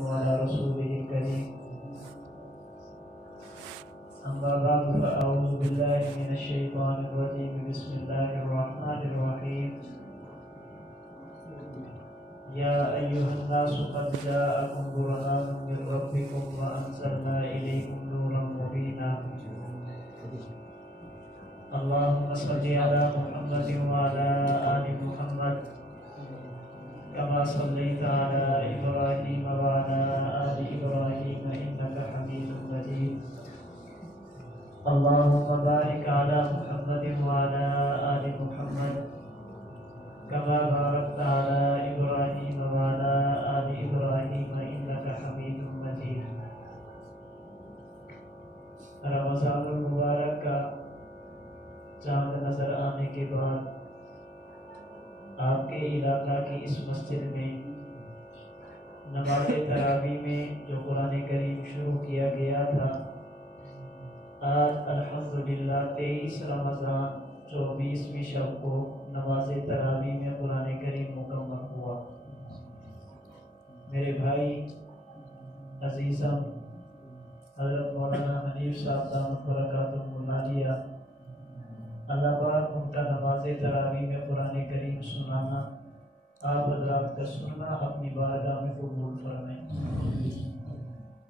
وعلى رسوله الكريم أما بعد فأعوذ بالله من الشيطان الرجيم بسم الله الرحمن الرحيم يا أيها الناس قد جاءكم برهان من ربكم وأنزلنا إليكم نورا مبينا اللهم صل على محمد وعلى آل محمد كما صليت على إبراهيم وعلى آل إبراهيم إنك حميد مجيد اللهم بارك على محمد وعلى آل محمد كما باركت على إبراهيم وعلى آل إبراهيم إنك حميد مجيد رمضان المبارک کا چاند نظر آنے کے بعد آپ کے علاقہ کی اس مسجد میں نماز تراویح میں جو قرآن کریم شروع کیا گیا تھا، آج الحمدللہ 23 رمضان 24ویں شب کو نماز تراویح میں قرآن کریم مکمل ہوا۔ میرے بھائی عزیزم حضرت مولانا حنیف صاحب دامت برکاتہم العالیہ، اللہ پاک ان کا نماز تراویح میں قرآن کریم سنانا، آپ حضرات کا سننا اپنی بارگاہ میں قبول فرمائیں۔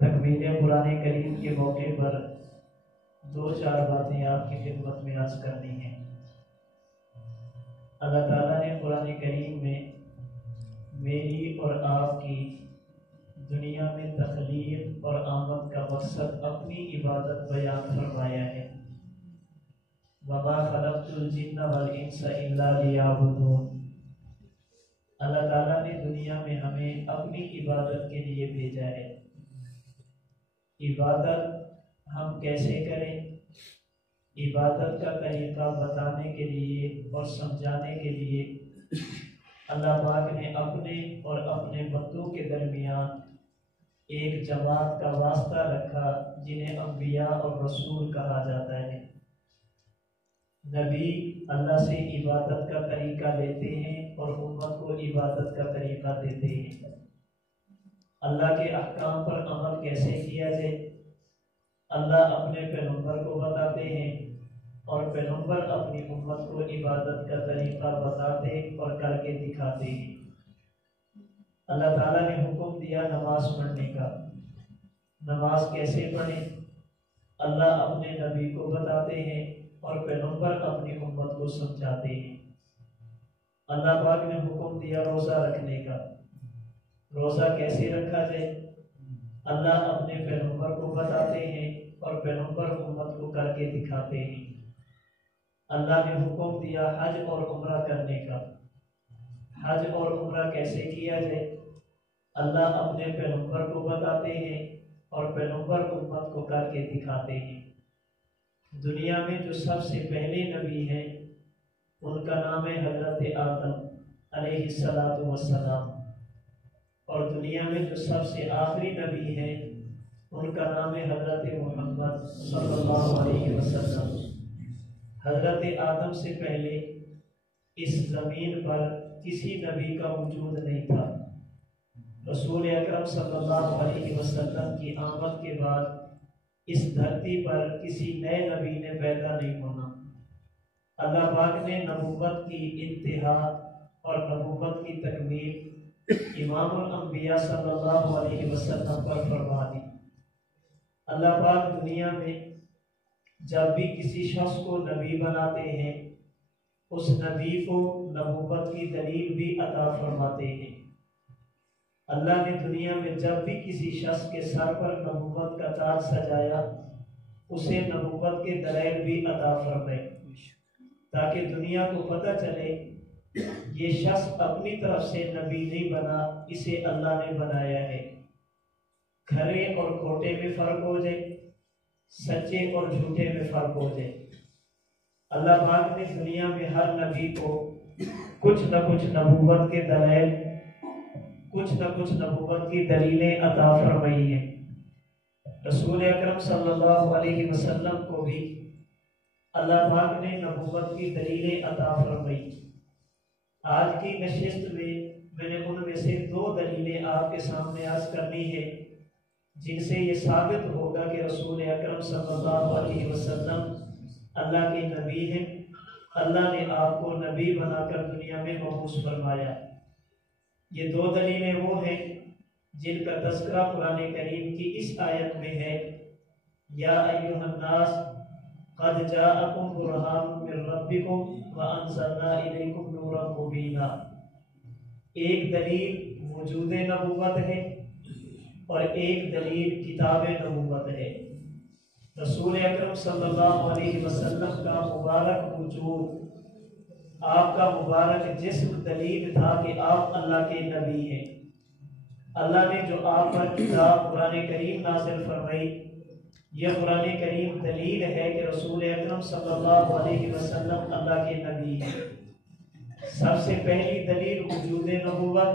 تکمیل قرآن کریم کے موقع پر 2-4 باتیں آپ کی خدمت میں عرض کرنی ہیں۔ اللہ تعالیٰ نے قرآن کریم میں میری اور آپ کی دنیا میں تخلیق اور آمد کا مقصد اپنی عبادت بیان فرمایا ہے۔ وَمَا خَلَقْتُ الْجِنَّ وَالْإِنسَ إِلَّا لِيَعْبُدُونِ۔ اللہ تعالیٰ نے دنیا میں ہمیں اپنی عبادت کے لیے بھیجا ہے۔ عبادت ہم کیسے کریں، عبادت کا طریقہ بتانے کے لیے اور سمجھانے کے لیے اللہ پاک نے اپنے اور اپنے بندوں کے درمیان ایک جماعت کا واسطہ رکھا جنہیں انبیاء اور رسول کہا جاتا ہے۔ نبی اللہ سے عبادت کا طریقہ لیتے ہیں اور امت کو عبادت کا طریقہ دیتے ہیں۔ اللہ کے احکام پر عمل کیسے کیا جائے، اللہ اپنے پیغمبر کو بتاتے ہیں اور پیغمبر اپنی امت کو عبادت کا طریقہ بتاتے اور کر کے دکھاتے ہیں۔ اللہ تعالیٰ نے حکم دیا نماز پڑھنے کا۔ نماز کیسے پڑھیں، اللہ اپنے نبی کو بتاتے ہیں اور پیغمبر اپنی امت کو سمجھاتے ہیں۔ اللہ پاک نے حکم دیا روزہ رکھنے کا۔ روزہ کیسے رکھا جائے، اللہ اپنے پیغمبر کو بتاتے ہیں اور پیغمبر امت کو کر کے دکھاتے ہیں۔ اللہ نے حکم دیا حج اور عمرہ کرنے کا۔ حج اور عمرہ کیسے کیا جائے، اللہ اپنے پیغمبر کو بتاتے ہیں اور پیغمبر امت کو کر کے دکھاتے ہیں۔ دنیا میں جو سب سے پہلے نبی ہیں ان کا نام ہے حضرت آدم علیہ السلام، اور دنیا میں جو سب سے آخری نبی ہیں ان کا نام ہے حضرت محمد صلی اللہ علیہ وسلم۔ حضرت آدم سے پہلے اس زمین پر کسی نبی کا وجود نہیں تھا۔ رسول اکرم صلی اللہ علیہ وسلم کی آمد کے بعد اس دھرتی پر کسی نئے نبی نے پیدا نہیں ہونا۔ اللہ پاک نے نبوت کی انتہا اور نبوت کی تکمیل امام الانبیاء صلی اللہ علیہ وسلم پر فرما دی۔ اللہ پاک دنیا میں جب بھی کسی شخص کو نبی بناتے ہیں اس نبی کو نبوت کی دلیل بھی عطا فرماتے ہیں۔ اللہ نے دنیا میں جب بھی کسی شخص کے سر پر نبوت کا تاج سجایا اسے نبوت کے دلائل بھی عطا فرمائے، تاکہ دنیا کو پتہ چلے یہ شخص اپنی طرف سے نبی نہیں بنا، اسے اللہ نے بنایا ہے۔ کھرے اور کھوٹے میں فرق ہو جائے، سچے اور جھوٹے میں فرق ہو جائے۔ اللہ پاک نے دنیا میں ہر نبی کو کچھ نہ کچھ نبوت کے دلائل، کچھ نہ کچھ نبوت کی دلیلیں عطا فرمائی ہیں۔ رسول اکرم صلی اللہ علیہ وسلم کو بھی اللہ پاک نے نبوت کی دلیلیں عطا فرمائی۔ آج کی نشست میں میں نے ان میں سے 2 دلیلیں آپ کے سامنے عرض کرنی ہے جن سے یہ ثابت ہوگا کہ رسول اکرم صلی اللہ علیہ وسلم اللہ کے نبی ہیں، اللہ نے آپ کو نبی بنا کر دنیا میں مبعوث فرمایا۔ یہ 2 دلیلیں وہ ہیں جن کا تذکرہ قرآن کریم کی اس آیت میں ہے، یا ایھا الناس قد جاءکم برہان من ربکم وانزلنا الیکم نورا مبینا۔ ایک دلیل وجود نبوت ہے اور ایک دلیل کتاب نبوت ہے۔ رسول اکرم صلی اللہ علیہ وسلم کا مبارک وجود، آپ کا مبارک جسم دلیل تھا کہ آپ اللہ کے نبی ہیں۔ اللہ نے جو آپ پر کتاب قرآن کریم نازل فرمائی، یہ قرآن کریم دلیل ہے کہ رسول اکرم صلی اللہ علیہ وسلم اللہ کے نبی ہیں۔ سب سے پہلی دلیل وجود نبوت،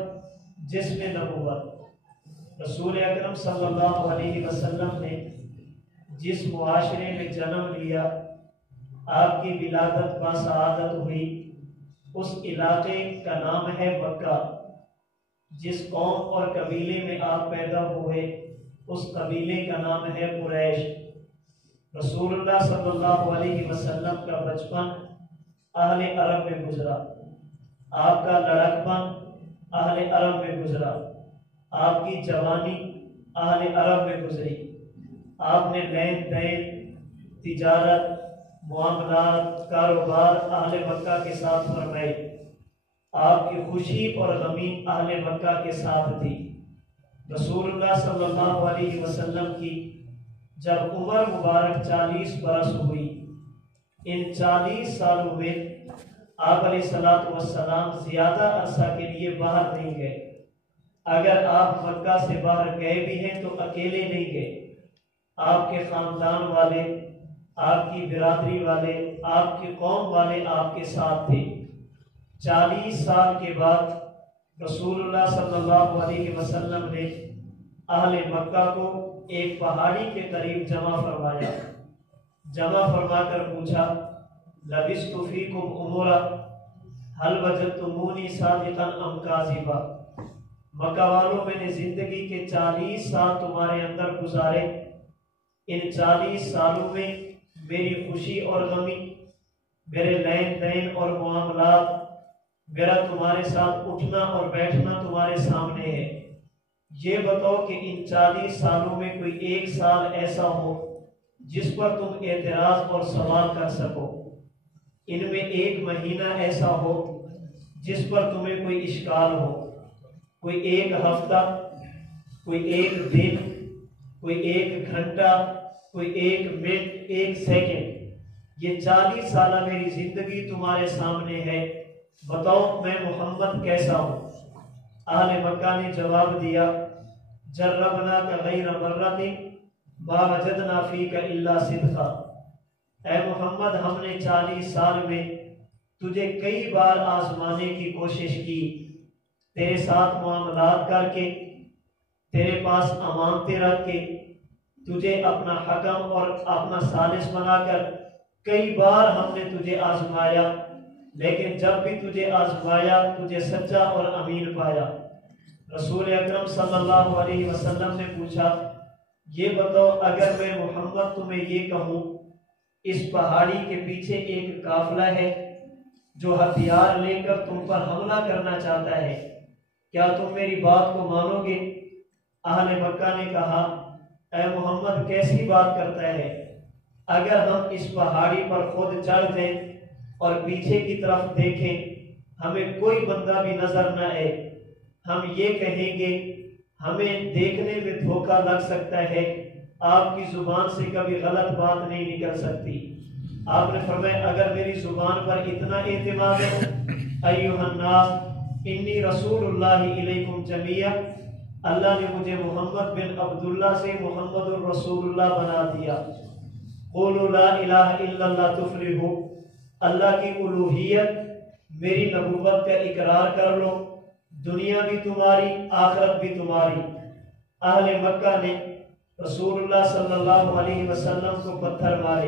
جسم نبوت۔ رسول اکرم صلی اللہ علیہ وسلم نے جس معاشرے میں جنم لیا، آپ کی ولادت باسعادت ہوئی، اس علاقے کا نام ہے مکہ۔ جس قوم اور قبیلے میں آپ پیدا ہوئے، اس قبیلے کا نام ہے قریش۔ رسول اللہ صلی اللہ علیہ وسلم کا بچپن اہل عرب میں گزرا، آپ کا لڑکپن اہل عرب میں گزرا، آپ کی جوانی اہل عرب میں گزری۔ آپ نے لین دین، تجارت، معاملات، کاروبار اہل مکہ کے ساتھ فرمائے۔ آپ کی خوشی اور غمی اہل مکہ کے ساتھ تھی۔ رسول اللہ صلی اللہ علیہ وسلم کی جب عمر مبارک 40 برس ہوئی، ان 40 سالوں میں آپ علیہ السلام زیادہ عرصہ کے لیے باہر نہیں گئے۔ اگر آپ مکہ سے باہر گئے بھی ہیں تو اکیلے نہیں گئے، آپ کے خاندان والے، آپ کی برادری والے، آپ کی قوم والے آپ کے ساتھ تھے۔ 40 سال کے بعد رسول اللہ صلی اللہ علیہ وسلم نے اہل مکہ کو ایک پہاڑی کے قریب جمع فرمایا۔ جمع فرما کر پوچھا، لبثت فیکم عمرا هل وجدتمونی صادقا ام کاذبا۔ مکہ والوں، میں نے زندگی کے 40 سال تمہارے اندر گزارے، ان 40 سالوں میں میری خوشی اور غمی، میرے لین دین اور معاملات، میرا تمہارے ساتھ اٹھنا اور بیٹھنا تمہارے سامنے ہے۔ یہ بتاؤ کہ ان 40 سالوں میں کوئی ایک سال ایسا ہو جس پر تم اعتراض اور سوال کر سکو، ان میں ایک مہینہ ایسا ہو جس پر تمہیں کوئی اشکال ہو، کوئی ایک ہفتہ، کوئی ایک دن، کوئی ایک گھنٹہ، کوئی ایک منٹ، ایک سیکنڈ۔ یہ 40 سالہ میری زندگی تمہارے سامنے ہے، بتاؤ میں محمد کیسا ہوں؟ اہل مکہ نے جواب دیا، جربنا کا غیر مرۃ ما وجدنا فیک الا صدقا۔ اے محمد، ہم نے 40 سال میں تجھے کئی بار آزمانے کی کوشش کی، تیرے ساتھ معاملات کر کے، تیرے پاس امانتیں رکھ کے، تجھے اپنا حکم اور اپنا ثالث بنا کر کئی بار ہم نے تجھے آزمایا، لیکن جب بھی تجھے آزمایا تجھے سچا اور امین پایا۔ رسول اکرم صلی اللہ علیہ وسلم نے پوچھا، یہ بتاؤ اگر میں محمد تمہیں یہ کہوں اس پہاڑی کے پیچھے ایک قافلہ ہے جو ہتھیار لے کر تم پر حملہ کرنا چاہتا ہے، کیا تم میری بات کو مانو گے؟ اہل مکہ نے کہا، اے محمد کیسی بات کرتا ہے؟ اگر ہم اس پہاڑی پر خود چڑھ دیں اور پیچھے کی طرف دیکھیں، ہمیں کوئی بندہ بھی نظر نہ آئے، ہم یہ کہیں گے ہمیں دیکھنے میں دھوکہ لگ سکتا ہے، آپ کی زبان سے کبھی غلط بات نہیں نکل سکتی۔ آپ نے فرمایا، اگر میری زبان پر اتنا اعتماد ہے، ایھا الناس انی رسول اللہ الیکم جمیعا، اللہ نے مجھے محمد بن عبداللہ سے محمد الرسول اللہ بنا دیا۔ قولوا لا الہ الا اللہ تفلحوا، اللہ کی الوہیت، میری نبوت کا اقرار کر لو، دنیا بھی تمہاری، آخرت بھی تمہاری۔ اہل مکہ نے رسول اللہ صلی اللہ علیہ وسلم کو پتھر مارے۔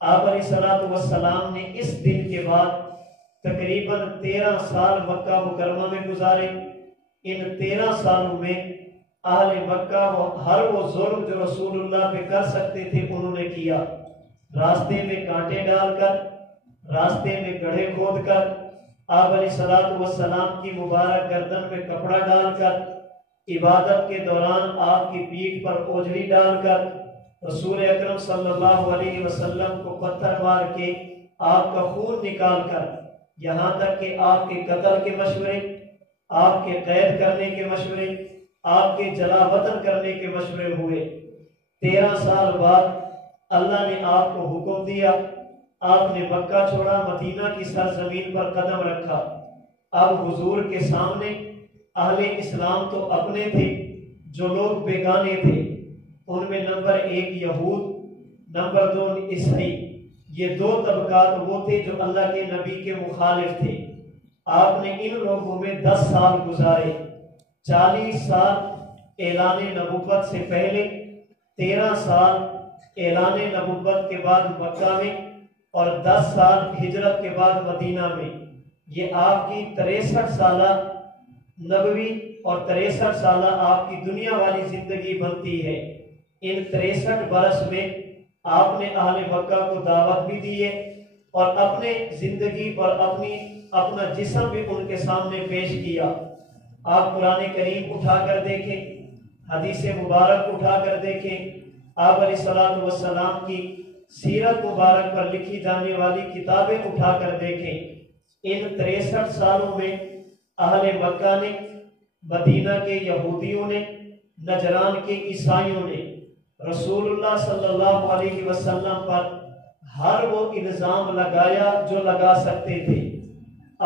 آپ علیہ السلام نے اس دن کے بعد تقریباً 13 سال مکہ مکرمہ میں گزارے۔ ان 13 سالوں میں اہل مکہ ہر وہ ظلم جو رسول اللہ پہ کر سکتے تھے انہوں نے کیا۔ راستے میں کانٹے ڈال کر، راستے میں گڑھے کھود کر، آپ علیہ الصلوۃ والسلام کی مبارک گردن میں کپڑا ڈال کر، عبادت کے دوران آپ کی پیٹھ پر اوجھلی ڈال کر، رسول اکرم صلی اللہ علیہ وسلم کو پتھر مار کے آپ کا خون نکال کر، یہاں تک کہ آپ کے قتل کے مشورے، آپ کے قید کرنے کے مشورے، آپ کے جلا وطن کرنے کے مشورے ہوئے۔ 13 سال بعد اللہ نے آپ کو حکم دیا، آپ نے مکہ چھوڑا، مدینہ کی سرزمین پر قدم رکھا۔ اب حضور کے سامنے اہل اسلام تو اپنے تھے، جو لوگ بیگانے تھے ان میں نمبر 1 یہود، نمبر 2 عیسائی۔ یہ 2 طبقات وہ تھے جو اللہ کے نبی کے مخالف تھے۔ آپ نے ان لوگوں میں 10 سال گزارے، 40 سال اعلان نبوت سے پہلے، 13 سال اعلان نبوت کے بعد مکہ میں، اور 10 سال ہجرت کے بعد مدینہ میں۔ یہ آپ کی 63 سالہ نبوی اور 63 سالہ آپ کی دنیا والی زندگی بنتی ہے۔ ان 63 برس میں آپ نے اہل مکہ کو دعوت بھی دی ہے، اور اپنے زندگی اور اپنا جسم بھی ان کے سامنے پیش کیا۔ آپ قرآن کریم اٹھا کر دیکھیں، حدیث مبارک اٹھا کر دیکھیں، آپ علیہ الصلوۃ والسلام کی سیرت مبارک پر لکھی جانے والی کتابیں اٹھا کر دیکھیں۔ ان 63 سالوں میں اہل مکہ نے، مدینہ کے یہودیوں نے، نجران کے عیسائیوں نے رسول اللہ صلی اللہ علیہ وسلم پر ہر وہ الزام لگایا جو لگا سکتے تھے،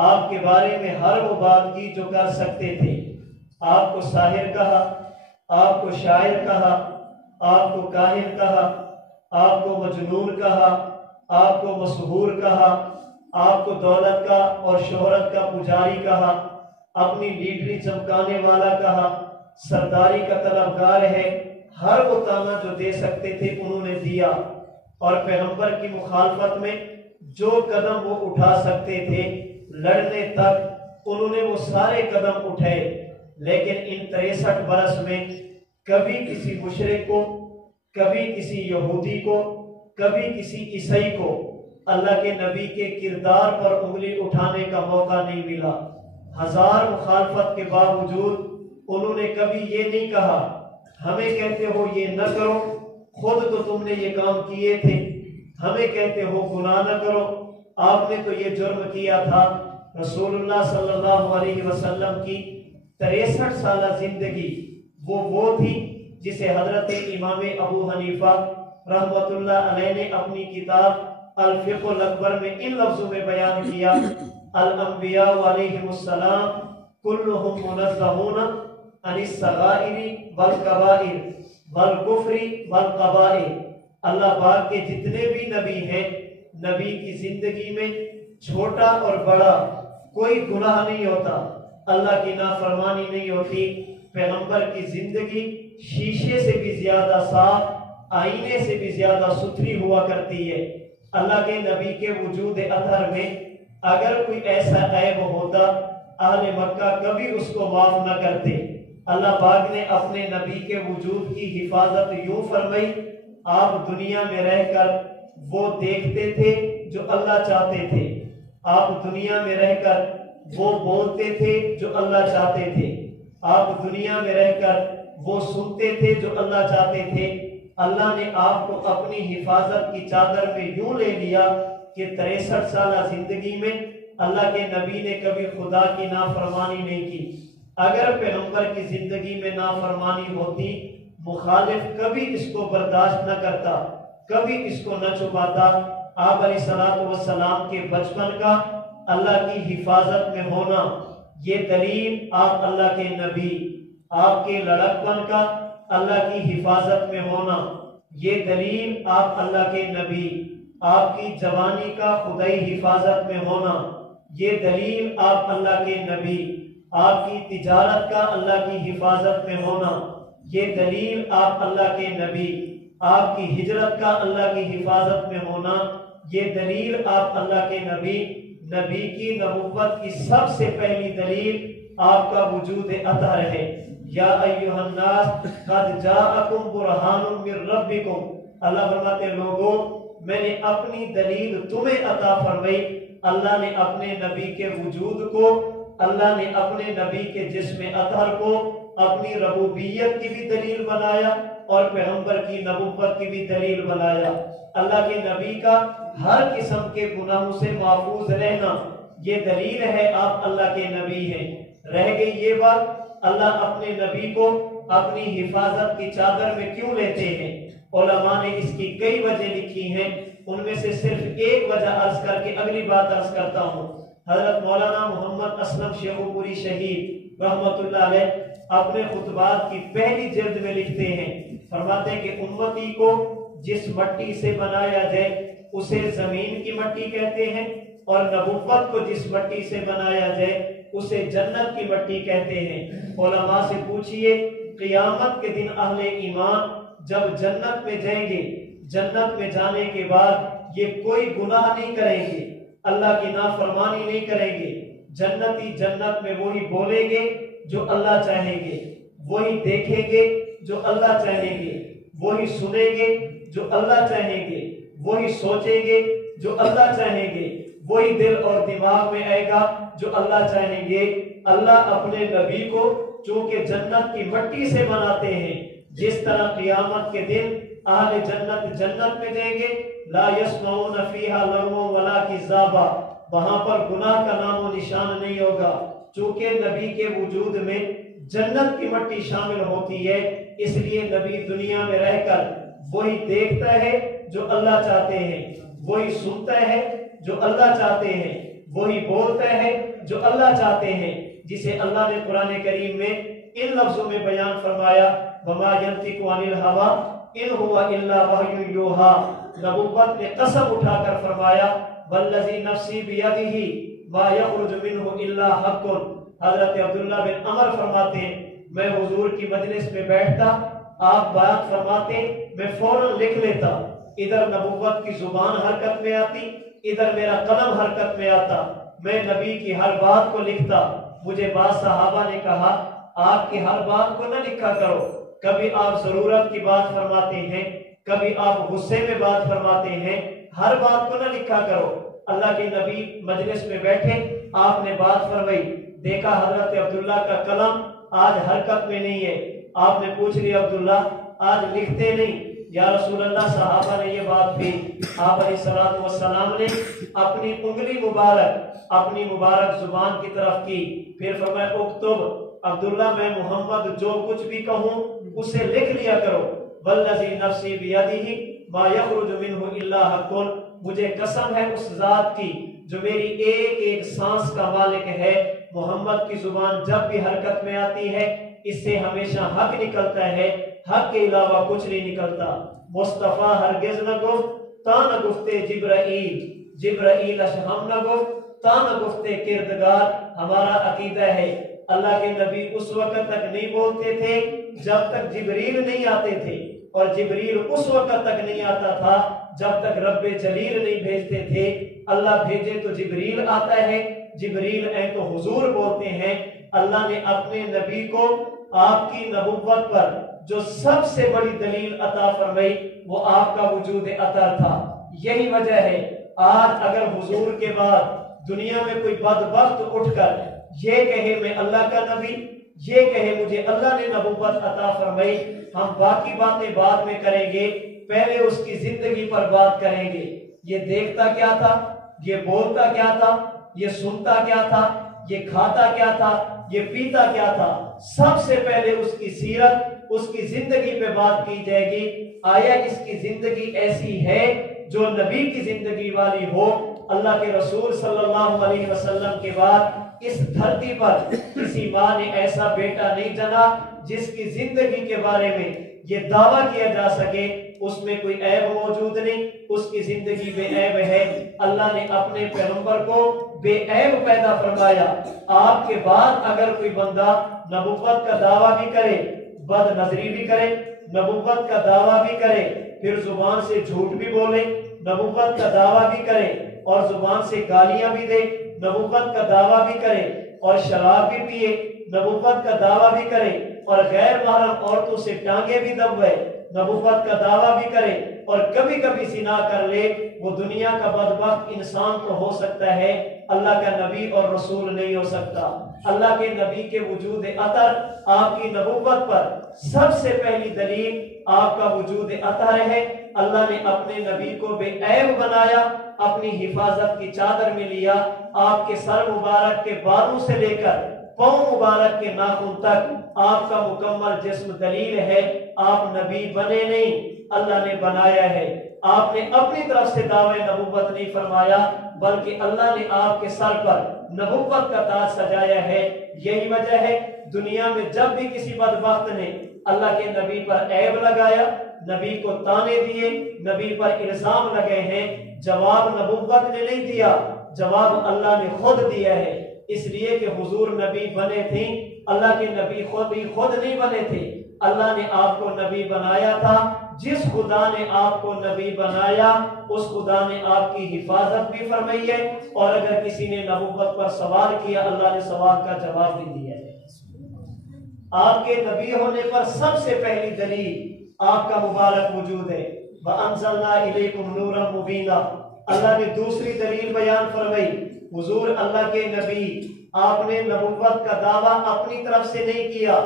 آپ کے بارے میں ہر وہ بات کی جو کر سکتے تھے۔ آپ کو ساحر کہا، آپ کو شاعر کہا، آپ کو کاہن کہا، آپ کو مجنون کہا، آپ کو مسحور کہا، آپ کو دولت کا اور شہرت کا پجاری کہا، اپنی لیڈری چمکانے والا کہا، سرداری کا طلبگار ہے۔ ہر وہ طعنہ جو دے سکتے تھے انہوں نے دیا، اور پیغمبر کی مخالفت میں جو قدم وہ اٹھا سکتے تھے لڑنے تک انہوں نے وہ سارے قدم اٹھائے۔ لیکن ان 63 برس میں کبھی کسی مشرک کو، کبھی کسی یہودی کو، کبھی کسی عیسائی کو اللہ کے نبی کے کردار پر انگلی اٹھانے کا موقع نہیں ملا۔ 1000 مخالفت کے باوجود انہوں نے کبھی یہ نہیں کہا ہمیں کہتے ہو یہ نہ کرو، خود تو تم نے یہ کام کیے تھے، ہمیں کہتے ہو گناہ نہ کرو، آپ نے تو یہ جرم کیا تھا۔ رسول اللہ صلی اللہ علیہ وسلم کی 63 سالہ زندگی وہ تھی جسے حضرت امام ابو حنیفہ رحمۃ اللہ علیہ نے اپنی کتاب الفقہ الاکبر میں ان لفظوں میں بیان کیا: الانبیاء علیہم السلام کلہم منزہون عن الصغائر والکبائر والکفر والقبائر۔ اللہ پاک کے جتنے بھی نبی ہیں، نبی کی زندگی میں چھوٹا اور بڑا کوئی گناہ نہیں ہوتا، اللہ کی نافرمانی نہیں ہوتی۔ پیغمبر کی زندگی شیشے سے بھی زیادہ صاف، آئینے سے بھی زیادہ ستھری ہوا کرتی ہے۔ اللہ کے نبی کے وجود اطہر میں اگر کوئی ایسا عیب ہوتا اہل مکہ کبھی اس کو معاف نہ کرتے۔ اللہ پاک نے اپنے نبی کے وجود کی حفاظت یوں فرمائی، آپ دنیا میں رہ کر وہ دیکھتے تھے جو اللہ چاہتے تھے، آپ دنیا میں رہ کر وہ بولتے تھے جو اللہ چاہتے تھے، آپ دنیا میں رہ کر وہ سنتے تھے جو اللہ چاہتے تھے۔ اللہ نے آپ کو اپنی حفاظت کی چادر میں یوں لے لیا کہ 63 سالہ زندگی میں اللہ کے نبی نے کبھی خدا کی نافرمانی نہیں کی۔ اگر پیغمبر کی زندگی میں نافرمانی ہوتی، مخالف کبھی اس کو برداشت نہ کرتا، کبھی اس کو نہ چھپاتا۔ آپ علیہ الصلوۃ والسلام کے بچپن کا اللہ کی حفاظت میں ہونا، یہ دلیل آپ اللہ کے نبی، آپ کے لڑکپن کا اللہ کی حفاظت میں ہونا، یہ دلیل آپ اللہ کے نبی، آپ کی جوانی کا خدائی حفاظت میں ہونا، یہ دلیل آپ اللہ کے نبی، آپ کی تجارت کا اللہ کی حفاظت میں ہونا، یہ دلیل آپ اللہ کے نبی، آپ کی ہجرت کا اللہ کی حفاظت میں ہونا، یہ دلیل آپ اللہ کے نبی، نبی کی نبوت کی سب سے پہلی دلیل آپ کا وجود اطہر ہے۔ یا ایھا الناس قد جاءکم برہان من ربکم، اللہ فرماتے ہیں لوگوں میں نے اپنی دلیل تمہیں عطا فرمائی۔ اللہ نے اپنے نبی کے وجود کو، اللہ نے اپنے نبی کے جسم اطہر کو اپنی ربوبیت کی بھی دلیل بنایا اور پیغمبر کی نبوت کی بھی دلیل بنایا۔ اللہ کے نبی کا ہر قسم کے گناہوں سے محفوظ رہنا یہ دلیل ہے آپ اللہ کے نبی ہیں۔ رہ گئی یہ بات اللہ اپنے نبی کو اپنی حفاظت کی چادر میں کیوں لیتے ہیں؟ علماء نے اس کی کئی وجہ لکھی ہیں، ان میں سے صرف ایک وجہ عرض کر کے اگلی بات عرض کرتا ہوں۔ حضرت مولانا محمد اسلم شیخو پوری شہید رحمت اللہ علیہ اپنے خطبات کی پہلی جلد میں لکھتے ہیں، فرماتے ہیں کہ امتی کو جس مٹی سے بنایا جائے اسے زمین کی مٹی کہتے ہیں، اور نبوت کو جس مٹی سے بنایا جائے اسے جنت کی مٹی کہتے ہیں۔ علماء سے پوچھئے قیامت کے دن اہل ایمان جب جنت میں جائیں گے، جنت میں جانے کے بعد یہ کوئی گناہ نہیں کریں گے، اللہ کی نافرمانی نہیں کریں گے، جنتی جنت میں وہی بولیں گے جو اللہ چاہیں گے، وہی دیکھیں گے جو اللہ چاہیں گے، وہی سنیں گے جو اللہ چاہیں گے، وہی سوچیں گے جو اللہ چاہیں گے، وہی دل اور دماغ میں آئے گا جو اللہ چاہیں گے۔ اللہ اپنے نبی کو چونکہ جنت کی مٹی سے بناتے ہیں، جس طرح قیامت کے دن اہل جنت جنت میں جائیں گے، لا یسمعون فیہا لغوا ولا کذابا، وہاں پر گناہ کا نام و نشان نہیں ہوگا، چونکہ نبی کے وجود میں جنت کی مٹی شامل ہوتی ہے، اس لیے نبی دنیا میں رہ کر وہی دیکھتا ہے جو اللہ چاہتے ہیں، وہی سنتا ہے جو اللہ چاہتے ہیں، وہی بولتا ہے جو اللہ چاہتے ہیں، جسے اللہ نے قرآن کریم میں ان لفظوں میں بیان فرمایا وما ينطق عن الهوى ان هو الا وحی یوحی۔ نبوت نے قسم اٹھا کر فرمایا والذی نفسی بیدہ ما یخرج منہ الا حق۔ حضرت عبداللہ بن عمر فرماتے ہیں میں حضور کی مجلس میں بیٹھتا، آپ بات فرماتے میں فوراً لکھ لیتا، ادھر نبوت کی زبان حرکت میں آتی، ادھر میرا قلم حرکت میں آتا، میں نبی کی ہر بات کو لکھتا۔ مجھے بعض صحابہ نے کہا آپ کی ہر بات کو نہ لکھا کرو، کبھی آپ ضرورت کی بات فرماتے ہیں، کبھی آپ غصے میں بات فرماتے ہیں، ہر بات کو نہ لکھا کرو۔ اللہ کے نبی مجلس میں بیٹھے، آپ نے بات فرمائی، دیکھا حضرت عبداللہ کا قلم آج حرکت میں نہیں ہے، آپ نے پوچھ لیا عبداللہ آج لکھتے نہیں؟ یا رسول اللہ صحابہ نے یہ بات بھی، آپ علیہ السلام نے اپنی انگلی مبارک اپنی مبارک زبان کی طرف کی، پھر فرمایا اکتب عبداللہ میں محمد جو کچھ بھی کہوں اسے لکھ لیا کرو، والذی نفسی بیدہ ما یخرج منہ الا حق، مجھے قسم ہے اس ذات کی جو میری ایک ایک سانس کا مالک ہے، محمد کی زبان جب بھی حرکت میں آتی ہے اس سے ہمیشہ حق نکلتا ہے، حق کے علاوہ کچھ نہیں نکلتا۔ مصطفیٰ ہرگز نہ گفت تا نہ گفتے جبرائیل، جبرائیل ہم نہ گفت تا نہ گفتے کردگار۔ ہمارا عقیدہ ہے اللہ کے نبی اس وقت تک نہیں بولتے تھے جب تک جبریل نہیں آتے تھے، اور جبریل اس وقت تک نہیں آتا تھا جب تک رب جلیل نہیں بھیجتے تھے۔ اللہ بھیجے تو جبریل آتا ہے، جبریل ہے تو حضور بولتے ہیں۔ اللہ نے اپنے نبی کو آپ کی نبوت پر جو سب سے بڑی دلیل عطا فرمائی وہ آپ کا وجود اطہر تھا۔ یہی وجہ ہے آج اگر حضور کے بعد دنیا میں کوئی بدبخت اٹھ کر یہ کہے میں اللہ کا نبی، یہ کہے مجھے اللہ نے نبوت عطا فرمائی، ہم باقی باتیں بعد میں کریں گے، پہلے اس کی زندگی پر بات کریں گے۔ یہ دیکھتا کیا تھا، یہ بولتا کیا تھا، یہ سنتا کیا تھا، یہ کھاتا کیا تھا، یہ پیتا کیا تھا، سب سے پہلے اس کی سیرت، اس کی زندگی پہ بات کی جائے گی۔ آیا اس کی زندگی ایسی ہے جو نبی کی زندگی والی ہو؟ اللہ کے رسول صلی اللہ علیہ وسلم کے بعد اس دھرتی پر کسی ماں نے ایسا بیٹا نہیں جنا جس کی زندگی کے بارے میں یہ دعویٰ کیا جا سکے اس میں کوئی عیب موجود نہیں، اس کی زندگی بے عیب ہے۔ اللہ نے اپنے پیغمبر کو بے عیب پیدا فرمایا۔ آپ کے بعد اگر کوئی بندہ نبوت کا دعویٰ بھی کرے، بد نظری بھی کرے، نبوت کا دعویٰ بھی کرے، پھر زبان سے جھوٹ بھی بولے، نبوت کا دعویٰ بھی کرے اور زبان سے گالیاں بھی دے، نبوت کا دعویٰ بھی کرے، اور شراب بھی پیے، نبوت کا دعویٰ بھی کرے اور غیر محرم عورتوں سے ٹانگیں بھی دبوے، نبوت کا دعویٰ بھی کرے اور کبھی کبھی زنا کر لے، وہ دنیا کا بدبخت انسان تو ہو سکتا ہے، اللہ کا نبی اور رسول نہیں ہو سکتا۔ اللہ کے نبی کے وجود اطہر، آپ کی نبوت پر سب سے پہلی دلیل آپ کا وجود اطہر ہے۔ اللہ نے اپنے نبی کو بے عیب بنایا، اپنی حفاظت کی چادر میں لیا، آپ کے سر مبارک کے بالوں سے لے کر پاؤں مبارک کے ناخن تک آپ کا مکمل جسم دلیل ہے۔ آپ نبی بنے نہیں، اللہ نے بنایا ہے۔ آپ نے اپنی طرف سے دعوی نبوت نہیں فرمایا، بلکہ اللہ نے آپ کے سر پر نبوت کا تاج سجایا ہے۔ یہی وجہ ہے دنیا میں جب بھی کسی بدبخت نے اللہ کے نبی پر عیب لگایا، نبی کو تانے دیے، نبی پر الزام لگے ہیں، جواب نبوت نے نہیں دیا، جواب اللہ نے خود دیا ہے۔ اس لیے کہ حضور نبی بنے تھے، اللہ کے نبی خود نہیں بنے تھے، اللہ نے آپ کو نبی بنایا تھا۔ جس خدا نے آپ کو نبی بنایا اس خدا نے آپ کی حفاظت بھی فرمائی ہے، اور اگر کسی نے نبوت پر سوال کیا اللہ نے سوال کا جواب بھی دیا ہے۔ آپ کے نبی ہونے پر سب سے پہلی دلیل آپ کا مبارک وجود ہے۔ وَأَنزَلْنَا إِلَيْكُمْ نُورًا مُبِينًا، اللہ نے دوسری دلیل بیان فرمائی، حضور اللہ کے نبی، آپ نے نبوت کا دعویٰ اپنی طرف سے نہیں کیا،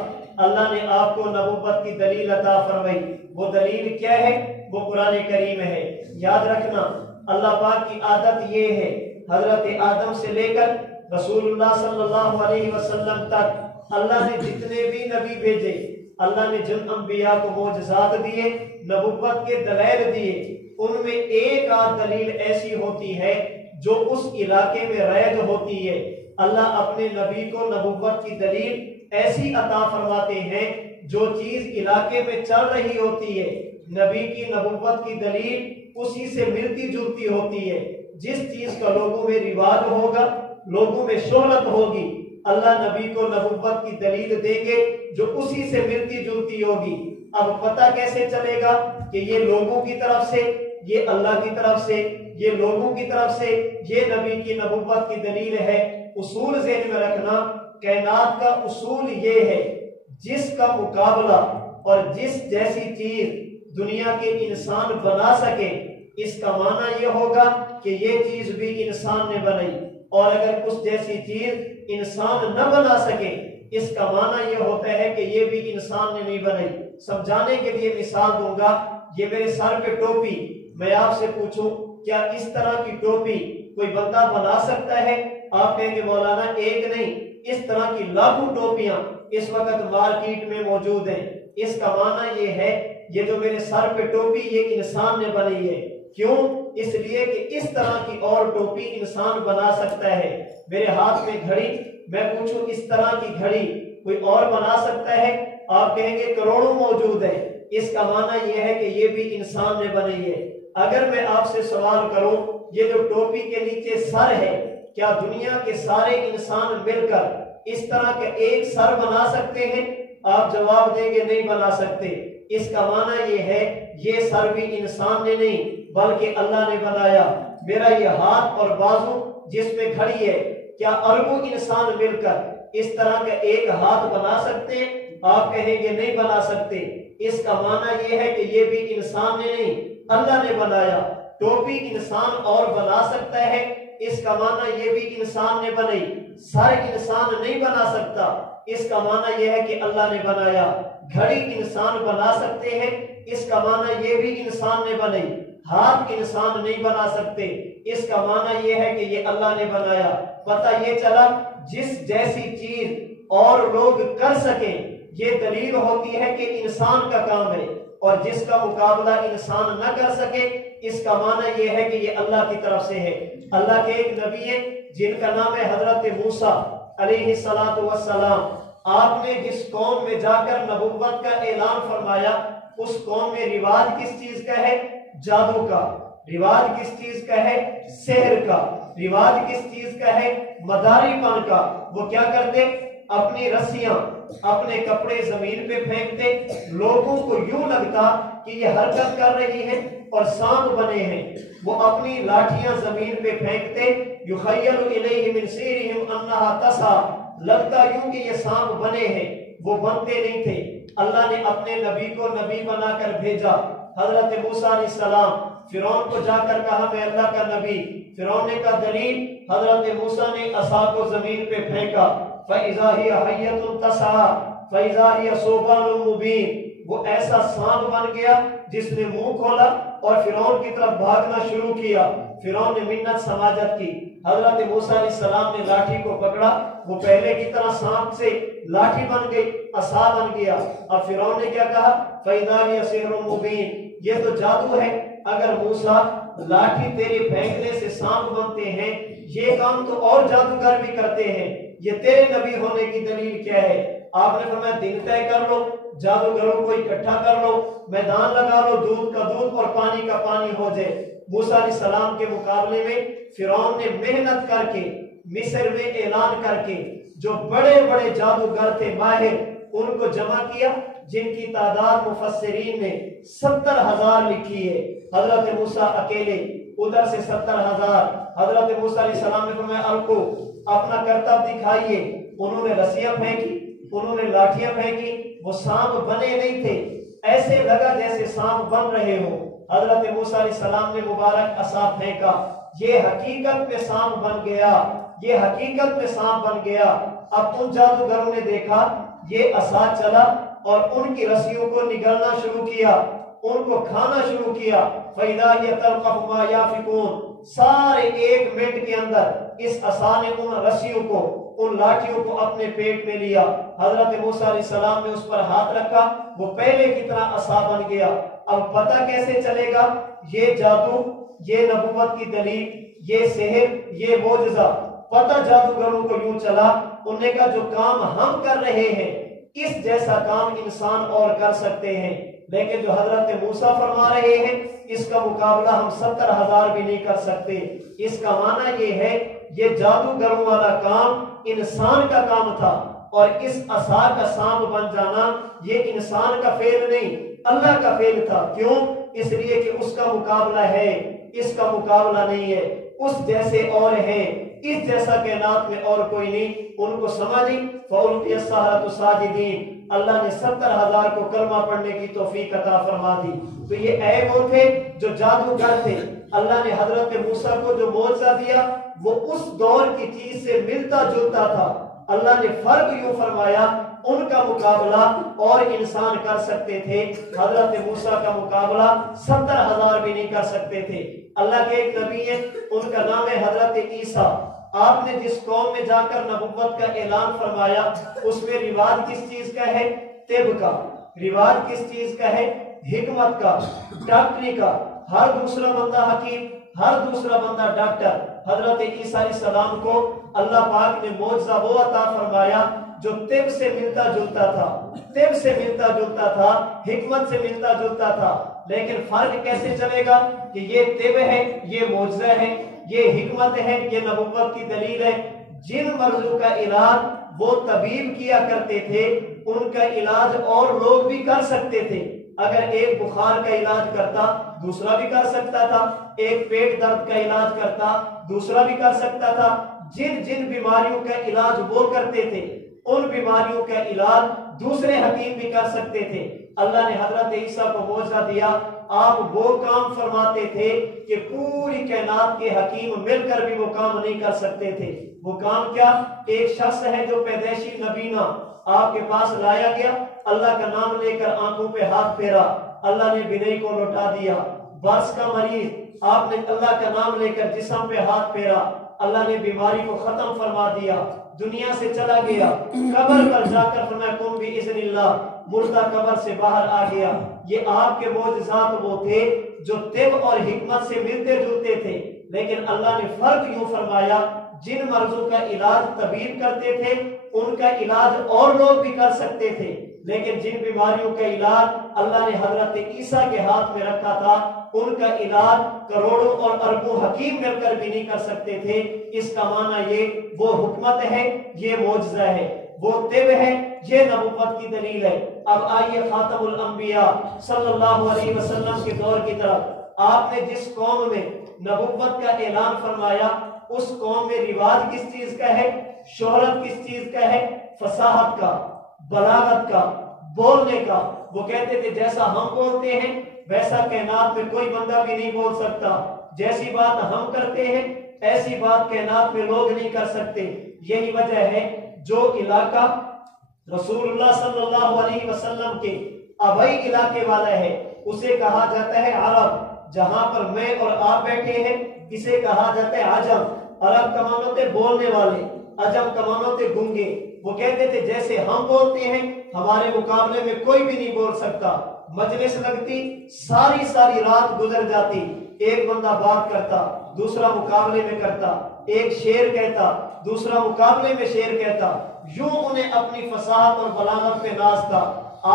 اللہ نے آپ کو نبوت کی دلیل عطا فرمائی۔ وہ دلیل کیا ہے؟ وہ قرآن کریم ہے۔ یاد رکھنا اللہ پاک کی عادت یہ ہے، حضرت آدم سے لے کر رسول اللہ صلی اللہ علیہ وسلم تک اللہ نے جتنے بھی نبی بھیجے، اللہ نے جن انبیاء کو معجزات دیے، نبوت کے دلائل دیے، ان میں ایک آدھ دلیل ایسی ہوتی ہے جو اس علاقے میں رائج ہوتی ہے۔ اللہ اپنے نبی کو نبوت کی دلیل ایسی عطا فرماتے ہیں جو چیز علاقے میں چل رہی ہوتی ہے، نبی کی نبوت کی دلیل اسی سے ملتی جلتی ہوتی ہے۔ جس چیز کا لوگوں میں رواج ہوگا، لوگوں میں شہرت ہوگی، اللہ نبی کو نبوت کی دلیل دیں گے جو اسی سے ملتی جلتی ہوگی۔ اب پتہ کیسے چلے گا کہ یہ لوگوں کی طرف سے، یہ اللہ کی طرف سے، یہ لوگوں کی طرف سے، یہ نبی کی نبوت کی دلیل ہے؟ اصول ذہن میں رکھنا، کائنات کا اصول یہ ہے، جس کا مقابلہ اور جس جیسی چیز دنیا کے انسان بنا سکے، اس کا معنی یہ ہوگا کہ یہ چیز بھی انسان نے بنائی، اور اگر اس جیسی چیز انسان نہ بنا سکے، اس کا معنی یہ ہوتا ہے کہ یہ بھی انسان نے نہیں بنائی۔ سمجھانے کے لیے مثال دوں گا، یہ میرے سر پہ ٹوپی، میں آپ سے پوچھوں کیا اس طرح کی ٹوپی کوئی بندہ بنا سکتا ہے؟ آپ کہیں گے مولانا ایک نہیں، اس طرح کی لاکھوں ٹوپیاں اس وقت مارکیٹ میں موجود ہیں۔ اس کا معنی یہ ہے یہ جو میرے سر پہ ٹوپی یہ انسان نے بنائی ہے۔ کیوں؟ اس لیے کہ اس طرح کی اور ٹوپی انسان بنا سکتا ہے۔ میرے ہاتھ میں گھڑی، میں پوچھوں اس طرح کی گھڑی کوئی اور بنا سکتا ہے؟ آپ کہیں گے کروڑوں موجود ہیں۔ اس کا معنی یہ ہے کہ یہ بھی انسان نے بنائی ہے۔ اگر میں آپ سے سوال کروں یہ جو ٹوپی کے نیچے سر ہے، کیا دنیا کے سارے انسان مل کر اس طرح کا ایک سر بنا سکتے ہیں؟ آپ جواب دیں گے نہیں بنا سکتے۔ اس کا معنی یہ ہے یہ سر بھی انسان نے نہیں بلکہ اللہ نے بنایا۔ میرا یہ ہاتھ اور بازو جس میں گھڑی ہے، کیا اربوں انسان مل کر اس طرح کا ایک ہاتھ بنا سکتے ہیں؟ آپ کہیں گے نہیں بنا سکتے۔ اس کا معنی یہ ہے کہ یہ بھی انسان نے نہیں اللہ نے بنایا۔ ٹوپی انسان اور بنا سکتا ہے، اس کا معنی یہ بھی انسان نے بنائی۔ سر انسان نہیں بنا سکتا، اس کا معنی یہ ہے کہ اللہ نے بنایا۔ گھڑی انسان بنا سکتے ہیں، اس کا معنی یہ بھی انسان نے بنائی۔ ہاتھ انسان نہیں بنا سکتے، اس کا معنی یہ ہے کہ یہ اللہ نے بنایا۔ پتہ یہ چلا جس جیسی چیز اور لوگ کر سکیں یہ دلیل ہوتی ہے کہ انسان کا کام ہے، اور جس کا مقابلہ انسان نہ کر سکے اس کا معنی یہ ہے کہ یہ اللہ کی طرف سے ہے۔ اللہ کے ایک نبی ہیں جن کا نام ہے حضرت موسیٰ علیہ السلام۔ آپ نے جس قوم میں جا کر نبوت کا اعلان فرمایا اس قوم میں رواج کس چیز کا ہے؟ جادو کا۔ رواج کس چیز کا ہے؟ سحر کا۔ رواج کس چیز کا ہے؟ مداری پن کا۔ وہ کیا کرتے؟ اپنی رسیاں، اپنے کپڑے زمین پہ پھینکتے، لوگوں کو یوں لگتا کہ یہ حرکت کر رہی ہے اور سانپ بنے ہیں۔ وہ اپنی لاٹھیاں زمین پہ پھینکتے، یخیل الیہ من سحرہم انہا تسعی، لگتا یوں کہ یہ سانپ بنے ہیں، وہ بنتے نہیں تھے۔ اللہ نے اپنے نبی کو نبی بنا کر بھیجا، حضرت موسیٰ علیہ السلام۔ فرعون کو جا کر کہا میں اللہ کا نبی۔ فرعون نے کہا دلیل؟ حضرت موسیٰ نے عصا کو زمین پہ پھینکا، فَإِذَا هِيَ حَيَّةٌ تَسْعَىٰ فَإِذَا هِيَ ثُعْبَانٌ مُّبِينٌ۔ وہ ایسا سانپ بن گیا جس نے منہ کھولا اور فرعون کی طرف بھاگنا شروع کیا۔ فرعون نے منت سماجت کی، حضرت موسیٰ علیہ السلام نے لاٹھی کو پکڑا، وہ پہلے کی طرح سانپ سے لاٹھی بن گئی، عصا بن گیا۔ اب فرعون نے کیا کہا؟ فَإِذَا هِيَ سِحْرٌ مُّبِينٌ، یہ تو جادو ہے۔ اگر موسیٰ لاٹھی تیرے پھینکنے سے سانپ بنتے ہیں، یہ کام تو اور جادوگر بھی کرتے ہیں، یہ تیرے نبی ہونے کی دلیل کیا ہے؟ آپ نے فرمایا دن طے کر لو، جادوگروں کو اکٹھا کر لو، میدان لگا لو، دودھ کا دودھ اور پانی کا پانی ہو جائے۔ موسیٰ علیہ السلام کے مقابلے میں فرعون نے محنت کر کے مصر میں اعلان کر کے جو بڑے بڑے جادوگر تھے ماہر، ان کو جمع کیا، جن کی تعداد مفسرین نے 70,000 لکھی ہے۔ حضرت موسیٰ اکیلے، ادھر سے 70,000۔ حضرت موسیٰ علیہ السلام نے فرمایا الکو، اپنا کرتب دکھائیے۔ انہوں نے رسیاں پھینکی، انہوں نے لاٹھیاں پھینکی، وہ سانپ بنے نہیں تھے، ایسے لگا جیسے سانپ بن رہے ہو۔ حضرت موسیٰ علیہ السلام نے مبارک عصا پھینکا، یہ حقیقت میں سانپ بن گیا، یہ حقیقت میں سانپ بن گیا۔ اب ان جادوگروں نے دیکھا یہ عصا چلا اور ان کی رسیوں کو نگلنا شروع کیا، ان کو کھانا شروع کیا۔ فَإِذَا هِيَ تَلْقَفُ مَا يَأْفِكُونَ، سارے 1 منٹ کے اندر اس عصا نے ان رسیوں کو، ان لاٹھیوں کو اپنے پیٹ میں لیا۔ حضرت موسیٰ علیہ السلام نے اس پر ہاتھ رکھا، وہ پہلے کی طرح عصا بن گیا۔ اب پتہ کیسے چلے گا یہ جادو، یہ نبوت کی دلیل، یہ سحر، یہ معجزہ؟ پتہ جادوگروں کو یوں چلا، انہوں نے کہا جو کام ہم کر رہے ہیں اس جیسا کام انسان اور کر سکتے ہیں، لیکن جو حضرت موسیٰ فرما رہے ہیں اس کا مقابلہ ہم 70,000 بھی نہیں کر سکتے۔ اس کا معنی یہ ہے یہ جادوگروں والا کام انسان کا کام تھا، اور اس عصا کا سانپ بن جانا یہ انسان کا فعل نہیں، اللہ کا فعل تھا۔ کیوں؟ اس لیے کہ اس کا مقابلہ ہے، اس کا مقابلہ نہیں ہے، اس جیسے اور ہیں، اس جیسا کائنات میں اور کوئی نہیں۔ ان کو سمجھی فَأُلْقِيَ السَّحَرَةُ سَاجِدِينَ، اللہ نے 70,000 کو کلمہ پڑھنے کی توفیق عطا فرما دی۔ تو یہ عیب وہ تھے جو جادوگر تھے۔ اللہ نے حضرت موسیٰ کو جو معجزہ دیا وہ اس دور کی چیز سے ملتا جلتا تھا۔ اللہ نے فرق یوں فرمایا ان کا مقابلہ اور انسان کر سکتے تھے، حضرت موسیٰ کا مقابلہ 70,000 بھی نہیں کر سکتے تھے۔ اللہ کے ایک نبی ہیں، ان کا نام ہے حضرت عیسیٰ۔ آپ نے جس قوم میں جا کر نبوت کا اعلان فرمایا اس میں رواج کس چیز کا ہے؟ طب کا۔ رواج کس چیز کا ہے؟ حکمت کا، ڈاکٹری کا۔ ہر دوسرا بندہ حکیم، ہر دوسرا بندہ ڈاکٹر۔ حضرت عیسیٰ علیہ السلام کو اللہ پاک نے معجزہ وہ عطا فرمایا جو طب سے ملتا جلتا تھا، طب سے ملتا جلتا تھا، حکمت سے ملتا جلتا تھا۔ لیکن فرق کیسے چلے گا کہ یہ طب ہے، یہ معجزہ ہے، یہ حکمت ہے، یہ نبوت کی دلیل ہے؟ جن مرضوں کا علاج وہ طبیب کیا کرتے تھے ان کا علاج اور لوگ بھی کر سکتے تھے۔ اگر ایک بخار کا علاج کرتا دوسرا بھی کر سکتا تھا، ایک پیٹ درد کا علاج کرتا دوسرا بھی کر سکتا تھا۔ جن جن بیماریوں کا علاج وہ کرتے تھے ان بیماریوں کا علاج دوسرے حکیم بھی کر سکتے تھے۔ اللہ نے حضرت عیسیٰ کو معجزہ دیا، آپ وہ کام فرماتے تھے کہ پوری کائنات کے حکیم مل کر بھی وہ کام نہیں کر سکتے تھے۔ وہ کام کیا؟ ایک شخص ہے جو پیدائشی نبینا آپ کے پاس لایا گیا، اللہ کا نام لے کر آنکھوں پہ ہاتھ پھیرا، اللہ نے بینائی کو لوٹا دیا۔ برس کا مریض، آپ نے اللہ کا نام لے کر جسم پہ ہاتھ پھیرا، اللہ نے بیماری کو ختم فرما دیا، دنیا سے چلا گیا۔ قبر پر جا کر فرمایا کن بِإِذْنِ اللہ، مردہ قبر سے باہر آ گیا۔ یہ آپ کے معجزات وہ تھے جو طب اور حکمت سے ملتے جلتے تھے، لیکن اللہ نے فرق یوں فرمایا جن مرضوں کا علاج طبیب کرتے تھے ان کا علاج اور لوگ بھی کر سکتے تھے، لیکن جن بیماریوں کا علاج اللہ نے حضرت عیسیٰ کے ہاتھ میں رکھا تھا ان کا علاج کروڑوں اور اربوں حکیم مل کر بھی نہیں کر سکتے تھے۔ اس کا معنی یہ وہ حکمت ہے، یہ معجزہ ہے، وہ طب ہے، یہ نبوت کی دلیل ہے۔ اب آئیے خاتم الانبیاء صلی اللہ علیہ وسلم کے دور کی طرف۔ آپ نے جس قوم میں نبوت کا اعلان فرمایا اس قوم میں رواج کس چیز کا ہے؟ شہرت کس چیز کا ہے؟ فصاحت کا، بلاغت کا، بولنے کا۔ وہ کہتے تھے جیسا ہم بولتے ہیں ویسا کائنات میں کوئی بندہ بھی نہیں بول سکتا، جیسی بات ہم کرتے ہیں ایسی بات کائنات میں لوگ نہیں کر سکتے۔ یہی وجہ ہے جو علاقہ رسول اللہ صلی اللہ علیہ وسلم کے آبائی علاقے والا ہے اسے کہا جاتا ہے عرب۔ جہاں پر میں اور آپ بیٹھے ہیں اسے کہا جاتا ہے عجم۔ عرب کا معنی ہوتے بولنے والے، عجم کا معنی ہوتے گونگے۔ وہ کہتے تھے جیسے ہم بولتے ہیں ہمارے مقابلے میں کوئی بھی نہیں بول سکتا۔ مجلس لگتی، ساری رات گزر جاتی، ایک بندہ بات کرتا دوسرا مقابلے میں کرتا، ایک شعر کہتا دوسرا مقابلے میں شعر کہتا، یوں انہیں اپنی فصاحت اور بلاغت پہ ناز تھا۔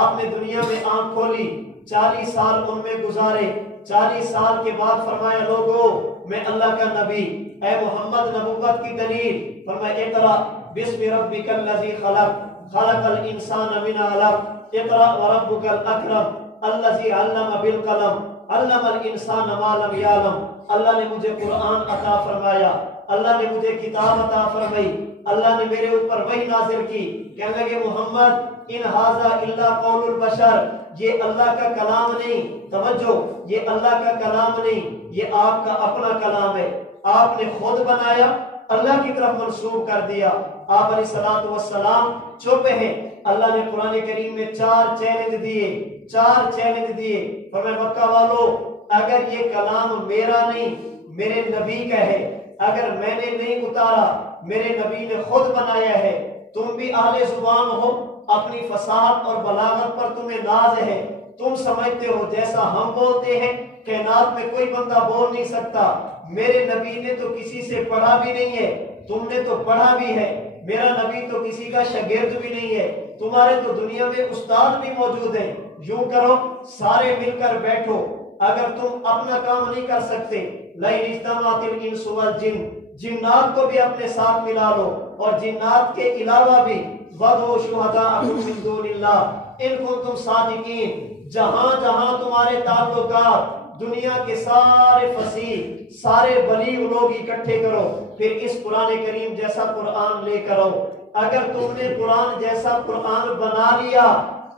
آپ نے دنیا میں آنکھ کھولی، 40 سال ان میں گزارے، 40 سال کے بعد فرمایا لوگو میں اللہ کا نبی، اے محمد نبوت کی دلیل، فرمایا اقرا بسم ربک الذی خلق خلق الانسان من علق اقرا وربک الاکرم الذی علم بالقلم علم الانسان ما لم یعلم۔ اللہ نے مجھے قرآن عطا فرمایا، اللہ نے مجھے کتاب عطا فرمائی، اللہ نے میرے اوپر وحی نازل کی۔ کہنے لگے محمد ان ھذا الا قول البشر، یہ اللہ کا کلام نہیں، توجہ، یہ اللہ کا کلام نہیں، یہ آپ کا اپنا کلام ہے، آپ نے خود بنایا اللہ کی طرف منسوب کر دیا۔ آپ علیہ الصلوۃ والسلام چپ ہیں۔ اللہ نے قرآن کریم میں 4 چیلنج دیے، فرمایا مکہ والو اگر یہ کلام میرا نہیں میرے نبی کا ہے، اگر میں نے نہیں اتارا میرے نبی نے خود بنایا ہے، تم بھی اہل زبان ہو، اپنی فصاحت اور بلاغت پر تمہیں ناز ہے، تم سمجھتے ہو جیسا ہم بولتے ہیں کائنات میں کوئی بندہ بول نہیں سکتا۔ میرے نبی نے تو کسی سے پڑھا بھی نہیں ہے، تم نے تو پڑھا بھی ہے، میرا نبی تو کسی کا شاگرد بھی نہیں ہے، تمہارے تو دنیا میں استاد بھی موجود ہیں۔ یوں کرو سارے مل کر بیٹھو، اگر تم اپنا کام نہیں کر سکتے لئن اجتمعت الانس والجن، جنات کو بھی اپنے ساتھ ملا لو، اور جنات کے علاوہ بھی وَدْعُوا شُهَدَاءَكُم مِّن دُونِ اللَّهِ إِن كُنتُمْ صَادِقِينَ۔ جہاں جہاں تمہارے تعلقات، دنیا کے سارے فصیح سارے بلیغ لوگ اکٹھے کرو، پھر اس قرآن کریم جیسا قرآن لے کر آؤ۔ اگر تم نے قرآن جیسا قرآن بنا لیا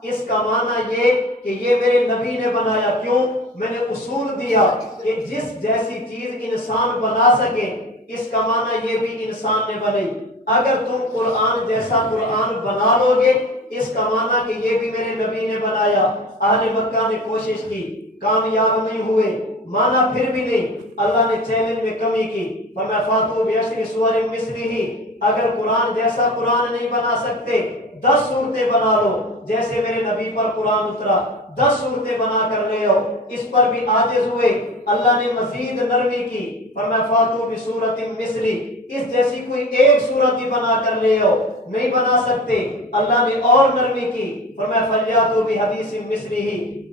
اس کا معنی یہ کہ یہ میرے نبی نے بنایا۔ کیوں؟ میں نے اصول دیا کہ جس جیسی چیز انسان بنا سکے اس کا معنی یہ بھی انسان نے بنائی۔ اگر تم قرآن جیسا قرآن بنا لو گے اس کا معنی کہ یہ بھی میرے نبی نے بنایا۔ اہل مکہ نے کوشش کی، کامیاب نہیں ہوئے، مانا پھر بھی نہیں۔ اللہ نے چیلنج میں کمی کی، فرمایا فاتو بعشر سور مثلہ، اگر قرآن جیسا قرآن نہیں بنا سکتے 10 صورتیں بنا لو جیسے میرے نبی پر قرآن اترا، 10 صورتیں بنا کر لے آؤ۔ اس پر بھی عاجز ہوئے، اللہ نے مزید نرمی کی، فرمایا فاتو بسورۃ مثلی، اس جیسی کوئی ایک صورت ہی بنا کر لے آؤ، نہیں بنا سکتے، اللہ نے اور نرمی کی، فرمایا فلیاتوا بحدیث مثلہ،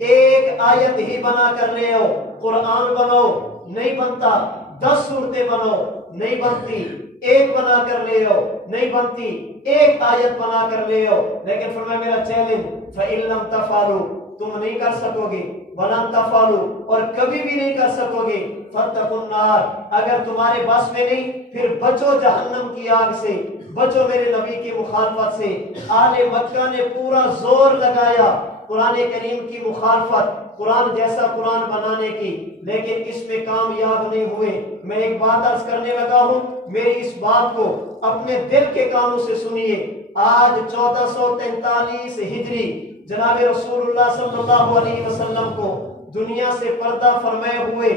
ایک آیت ہی بنا کر لے آؤ۔ قرآن بناؤ، نہیں بنتا، 10 صورتیں بناؤ، نہیں بنتی، ایک بنا کر لے آؤ، نہیں بنتی، ایک آیت بنا کر لے آؤ۔ لیکن فرمایا میرا چیلنج فَإِن لَمْ تَفْعَلُوا، تم نہیں کر سکو گے، وَلَن تَفْعَلُوا، اور کبھی بھی نہیں کر سکو گے، فَاتَّقُوا النَّارَ، اگر تمہارے بس میں نہیں پھر بچو جہنم کی آگ سے، بچو میرے نبی کی مخالفت سے۔ آل مکہ نے پورا زور لگایا قرآن کریم کی مخالفت، قرآن جیسا قرآن بنانے کی، لیکن اس میں کامیاب نہیں ہوئے۔ میں ایک بات عرض کرنے لگا ہوں، میری اس بات کو اپنے دل کے کانوں سے سنیے۔ آج 1443 ہجری جناب رسول اللہ صلی اللہ علیہ وسلم کو دنیا سے پردہ فرمائے ہوئے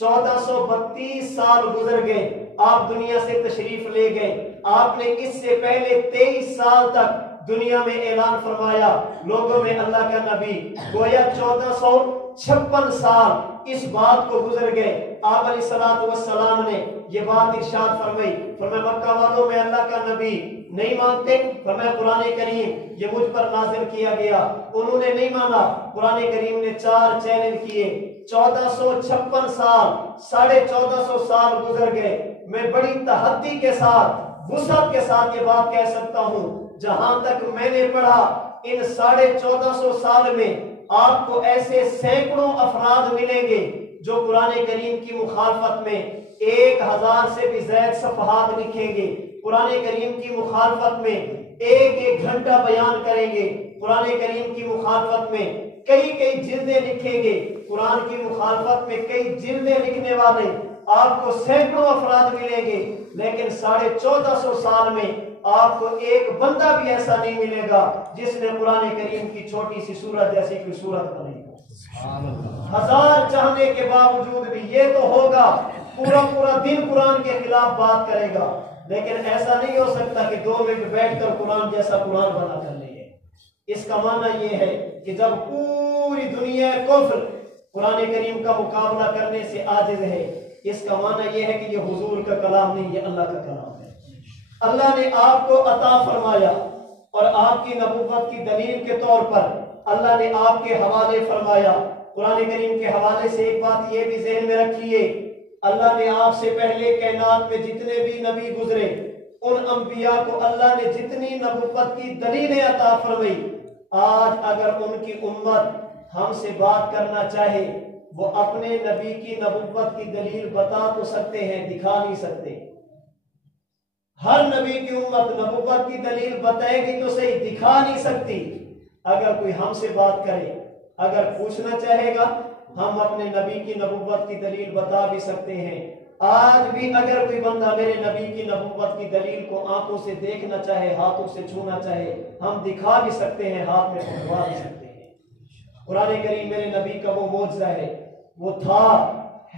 1432 سال گزر گئے، آپ دنیا سے تشریف لے گئے۔ آپ نے اس سے پہلے 23 سال تک دنیا میں اعلان فرمایا لوگوں میں اللہ کا نبی، گویا 1456 سال اس بات کو گزر گئے۔ آپ علیہ الصلوۃ والسلام نے یہ بات ارشاد فرمائی، فرمایا مکہ والوں میں اللہ کا نبی نہیں مانتے، فرمایا قرآن کریم یہ مجھ پر نازل کیا گیا، انہوں نے نہیں مانا۔ قرآن کریم نے 4 چیلنج کیے، 1456 سال، 1450 سال گزر گئے۔ میں بڑی تحدی کے ساتھ، وسعت کے ساتھ یہ بات کہہ سکتا ہوں، جہاں تک میں نے پڑھا ان 1450 سال میں آپ کو ایسے سینکڑوں افراد ملیں گے جو قرآن کریم کی مخالفت میں 1000 سے بھی زائد صفحات لکھیں گے۔ قرآن کریم کی مخالفت میں ایک ایک گھنٹہ بیان کریں گے، قرآن کریم کی مخالفت میں کئی کئی جلدیں لکھیں گے، قرآن کی مخالفت میں کئی جلدیں لکھنے والے آپ کو سینکڑوں افراد ملیں گے، لیکن 1450 سال میں آپ کو ایک بندہ بھی ایسا نہیں ملے گا جس نے قرآن کریم کی چھوٹی سی سورت جیسی کوئی سورت بنائی۔ ہزار چاہنے کے باوجود بھی یہ تو ہوگا، پورا دن قرآن کے خلاف بات کرے گا، لیکن ایسا نہیں ہو سکتا کہ 2 منٹ بیٹھ کر قرآن جیسا قرآن بنا کر لے۔ اس کا معنی یہ ہے کہ جب پوری دنیا کفر قرآن کریم کا مقابلہ کرنے سے عاجز ہے، اس کا معنی یہ ہے کہ یہ حضور کا کلام نہیں، یہ اللہ کا کلام ہے۔ اللہ نے آپ کو عطا فرمایا اور آپ کی نبوت کی دلیل کے طور پر اللہ نے آپ کے حوالے فرمایا۔ قرآن کریم کے حوالے سے ایک بات یہ بھی ذہن میں رکھیے، اللہ نے آپ سے پہلے کائنات میں جتنے بھی نبی گزرے ان انبیاء کو اللہ نے جتنی نبوت کی دلیلیں عطا فرمائی، آج اگر ان کی امت ہم سے بات کرنا چاہے وہ اپنے نبی کی نبوت کی دلیل بتا تو سکتے ہیں، دکھا نہیں سکتے۔ ہر نبی کی امت نبوت کی دلیل بتائے گی تو صحیح، دکھا نہیں سکتی۔ اگر کوئی ہم سے بات کرے، اگر پوچھنا چاہے گا، ہم اپنے نبی کی نبوت کی دلیل بتا بھی سکتے ہیں۔ آج بھی اگر کوئی بندہ میرے نبی کی نبوت کی دلیل کو آنکھوں سے دیکھنا چاہے، ہاتھوں سے چھونا چاہے، ہم دکھا بھی سکتے ہیں، ہاتھ میں پکڑوا بھی سکتے ہیں۔ قرآن کریم میرے نبی کا وہ معجزہ ہے، وہ تھا،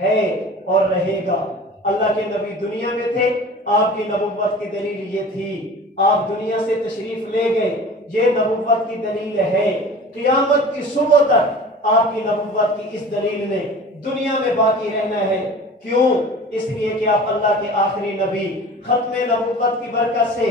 ہے اور رہے گا۔ اللہ کے نبی دنیا میں تھے، آپ کی نبوت کی دلیل یہ تھی، آپ دنیا سے تشریف لے گئے، یہ نبوت کی دلیل ہے۔ قیامت کی صبح تک آپ کی نبوت کی اس دلیل نے دنیا میں باقی رہنا ہے۔ کیوں؟ اس لیے کہ آپ اللہ کے آخری نبی، ختم نبوت کی برکت سے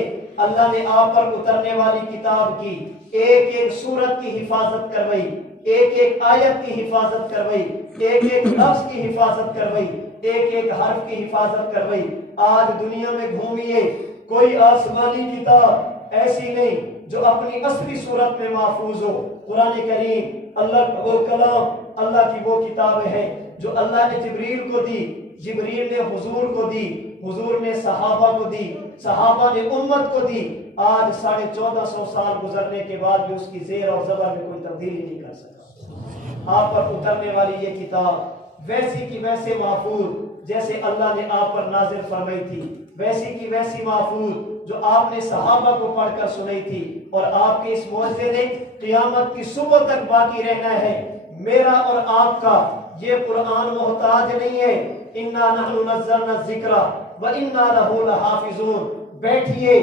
اللہ نے آپ پر اترنے والی کتاب کی ایک ایک سورت کی حفاظت کروائی، ایک ایک آیت کی حفاظت کروائی، ایک ایک لفظ کی حفاظت کروائی، ایک ایک حرف کی حفاظت کروائی۔ آج دنیا میں گھومیے، کوئی آسمانی کتاب ایسی نہیں جو اپنی اصلی صورت میں محفوظ ہو۔ قرآن کریم اللہ کا وہ کلام، اللہ کی وہ کتاب ہے جو اللہ نے جبریل کو دی، جبریل نے حضور کو دی، حضور نے صحابہ کو دی، صحابہ نے امت کو دی۔ آج 1450 سال گزرنے کے بعد بھی اس کی زیر اور زبر میں کوئی تبدیلی نہیں کر سکا۔ آپ پر اترنے والی یہ کتاب ویسی کی ویسے محفوظ جیسے اللہ نے آپ پر نازل فرمائی تھی، ویسی کی ویسی محفوظ جو آپ نے صحابہ کو پڑھ کر سنائی تھی، اور آپ کے اس معجزے نے قیامت کی صبح تک باقی رہنا ہے۔ میرا اور آپ کا یہ قرآن محتاج نہیں ہے، اِنَّا نَحْنُ نَزَّلْنَا الذِّكْرَ وَإِنَّا لَهُ لَحَافِظُونَ۔ بیٹھیے،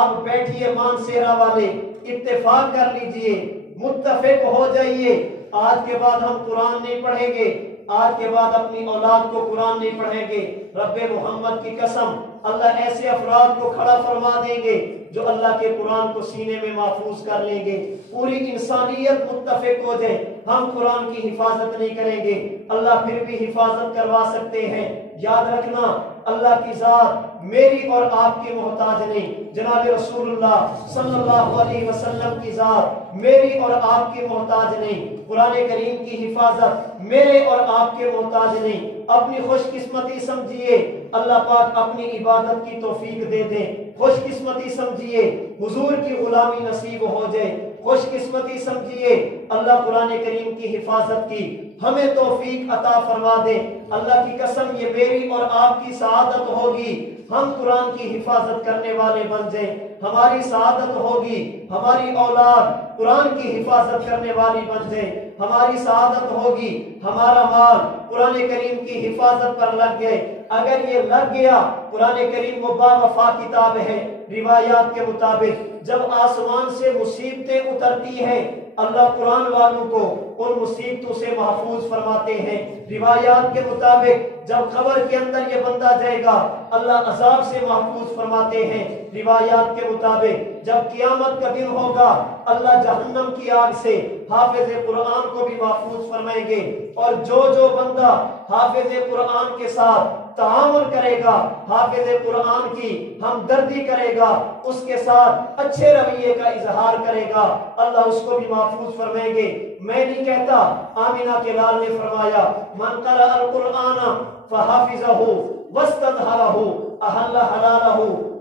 آپ بیٹھیے مانسیرا والے، اتفاق کر لیجئے، متفق ہو جائیے، آج کے بعد ہم قرآن نہیں پڑھیں گے، آج کے بعد اپنی اولاد کو قرآن نہیں پڑھیں گے۔ رب محمد کی قسم، اللہ ایسے افراد کو کھڑا فرما دیں گے جو اللہ کے قرآن کو سینے میں محفوظ کر لیں گے۔ پوری انسانیت متفق ہو جائے، ہم قرآن کی حفاظت نہیں کریں گے، اللہ پھر بھی حفاظت کروا سکتے ہیں۔ یاد رکھنا، اللہ کی ذات میری اور آپ کی محتاج نہیں، جناب رسول اللہ صلی اللہ علیہ وسلم کی ذات میری اور آپ کی محتاج نہیں، قرآن کریم کی حفاظت میرے اور آپ کے محتاج نہیں۔ اپنی خوش قسمتی سمجھیے، اللہ پاک اپنی عبادت کی توفیق دے دیں، خوش قسمتی سمجھیے حضور کی غلامی نصیب ہو جائے، خوش قسمتی سمجھیے اللہ قرآن کریم کی حفاظت کی ہمیں توفیق عطا فرما دے۔ اللہ کی قسم یہ میری اور آپ کی سعادت ہوگی، ہم قرآن کی حفاظت کرنے والے بن جائیں، ہماری سعادت ہوگی، ہماری اولاد قرآن کی حفاظت کرنے والی بن جائے، ہماری سعادت ہوگی، ہمارا مال قرآن کریم کی حفاظت پر لگ گئے۔ اگر یہ لگ گیا، قرآن کریم وہ باوفا کتاب ہے۔ روایات کے مطابق جب آسمان سے مصیبتیں اترتی ہیں، اللہ قرآن والوں کو ان مصیبتوں سے محفوظ فرماتے ہیں۔ روایات کے مطابق جب قبر کے اندر یہ بندہ جائے گا، اللہ عذاب سے محفوظ فرماتے ہیں۔ روایات کے مطابق جب قیامت کا دن ہوگا، اللہ جہنم کی آگ سے حافظ قرآن کو بھی محفوظ فرمائیں گے، اور جو بندہ حافظ قرآن کے ساتھ تعامل کرے گا، حافظ قرآن کی ہمدردی کرے گا، اس کے ساتھ اچھے رویے کا اظہار کرے گا، اللہ اس کو بھی محفوظ فرمائیں گے۔ میں نہیں کہتا، آمینہ کے لال نے فرمایا، من قرأ القرآن فحافظہ واستظہرہ احل حلالہ